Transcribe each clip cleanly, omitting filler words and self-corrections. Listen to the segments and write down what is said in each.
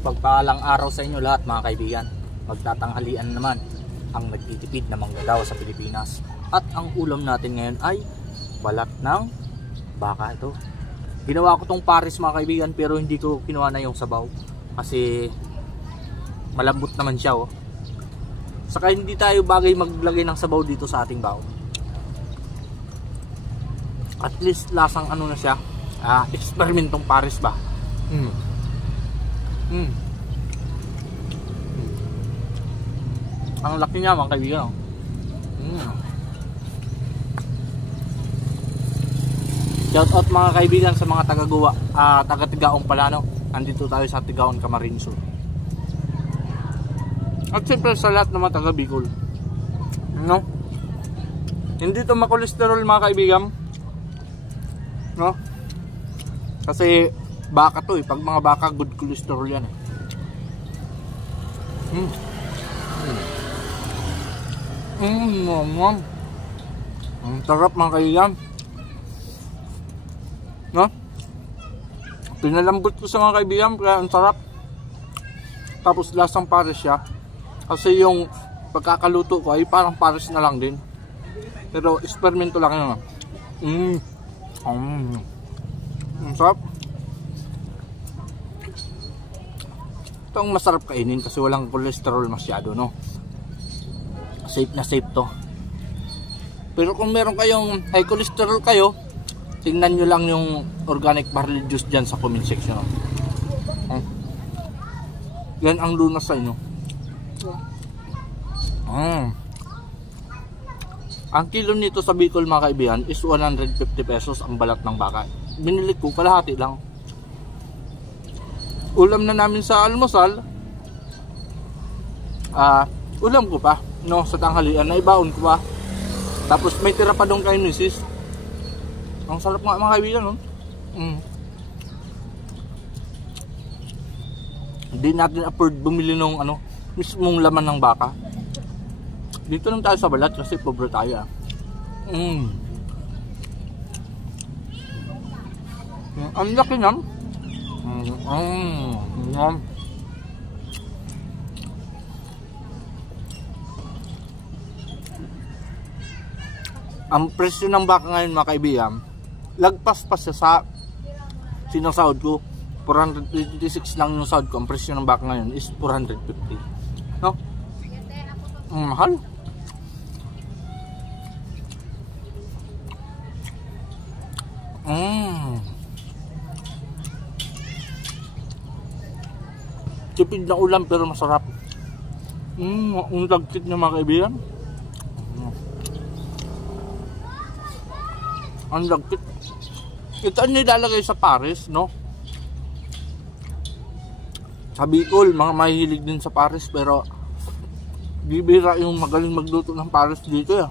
Pagpalang araw sa inyo lahat mga kaibigan. Magtatanghalian naman ang nagtitipid na manggagawa sa Pilipinas. At ang ulam natin ngayon ay balat ng baka ito. Ginawa ko tong pares mga kaibigan, pero hindi ko kinuha na yung sabaw kasi malambot naman siya oh. Saka hindi tayo bagay maglagay ng sabaw dito sa ating baon. At least lasang ano na siya, eksperimentong pares ba. Ang laki niya mga kaibigan. Shout out mga kaibigan sa mga taga-Goa, taga-Tigaon pala no. Andito tayo sa Tigaon, Camarines Sur. At siyempre sa lahat ng mga taga-Bicol. No? Hindi to makolesterol mga kaibigan. No? Kasi baka to eh. Pag mga baka, good cholesterol yan eh. Ang sarap mga kaibigan. No? Pinalambot ko sa mga kaibigan, kaya ang sarap. Tapos lasang pares siya. Kasi yung pagkakaluto ko ay parang pares na lang din. Pero eksperimento lang yun. Ang sarap. Ito ang masarap kainin kasi walang cholesterol masyado, no? Safe na safe to. Pero kung meron kayong high cholesterol kayo, tingnan nyo lang yung organic barley juice dyan sa comment section. Yan ang lunas sa inyo. Ang kilo nito sa Bicol mga kaibigan is 150 pesos ang balat ng baka. Binili ko kalahati lang. Ulam na namin sa almusal. Ulam ko pa no, sa tanghalian, naibaon ko pa. Tapos may tira pa doon kay Mrs. Ang sarap nga mga kaibigan no? Hindi natin afford bumili ng ano, mismong laman ng baka. Dito lang tayo sa balat kasi pobre tayo. Ang laki niyan. Ang presyo ng baka ngayon mga kaibigan, lagpas pa siya sa sinasahod ko. 486 lang yung sahod ko. Ang presyo ng baka ngayon is 450. No? Mahal. Tipid na ulam pero masarap. Ang lagkit niya mga kaibigan. Ang lagkit. Ito ang nilalagay sa pares, no? Sa Bicol, mga mahilig din sa pares, pero bibira yung magaling magluto ng pares dito eh.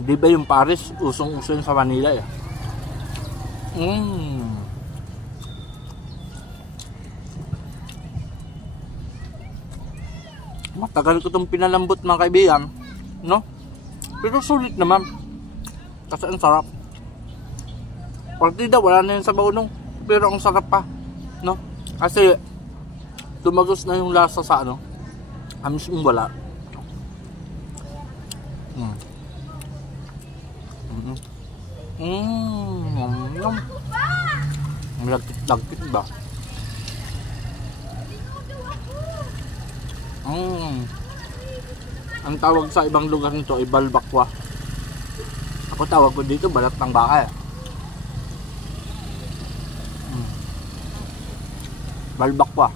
Di ba yung pares, usong-uso sa Manila eh. Matagal ko itong pinalambot mga kaibigan, no? Pero sulit naman. Kasi ang sarap. Partida, wala na yung sabaw nung. Pero ang sarap pa, no? Kasi tumagos na yung lasa sa ano. Amis mong wala. Lagkit ba? Ang tawag sa ibang lugar nito ay balbakwa. Ako tawag ko dito balat ng baka eh. Balbakwa.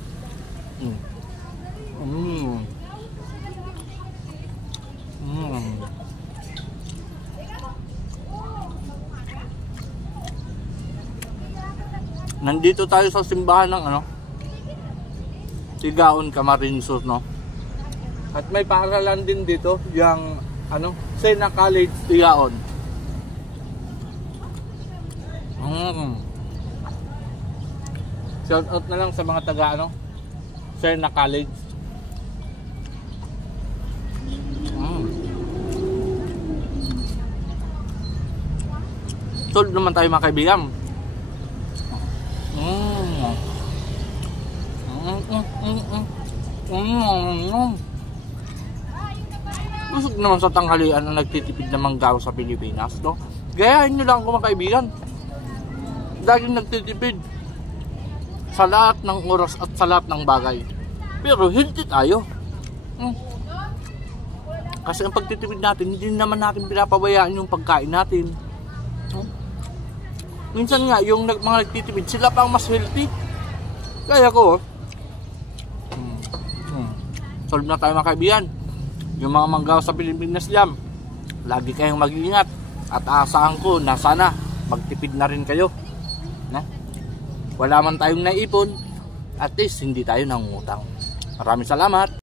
Nandito tayo sa simbahan ng ano, Tigaon, Camarines Sur, no? At may paaralan din dito, yung ano, Sena College, Tigaon. Shout out na lang sa mga taga ano, Sena College. Solve naman tayo mga kaibigan. Busog naman sa tanghalian ang nagtitipid ng manggaw sa Pilipinas, no? Gayahin nyo lang ako mga kaibigan. Laging nagtitipid sa lahat ng oras at sa lahat ng bagay. Pero healthy tayo. Kasi ang pagtitipid natin, hindi naman natin pinapabayaan yung pagkain natin. Minsan nga, yung mga nagtitipid, sila pa ang mas healthy. Kaya ko, solve na tayo mga kaibigan. Yung mga manggaw sa Pilipinas dyan, lagi kayong mag-iingat. At aasahan ko na sana magtipid na rin kayo. Wala man tayong naipon, at least hindi tayo nangungutang. Maraming salamat.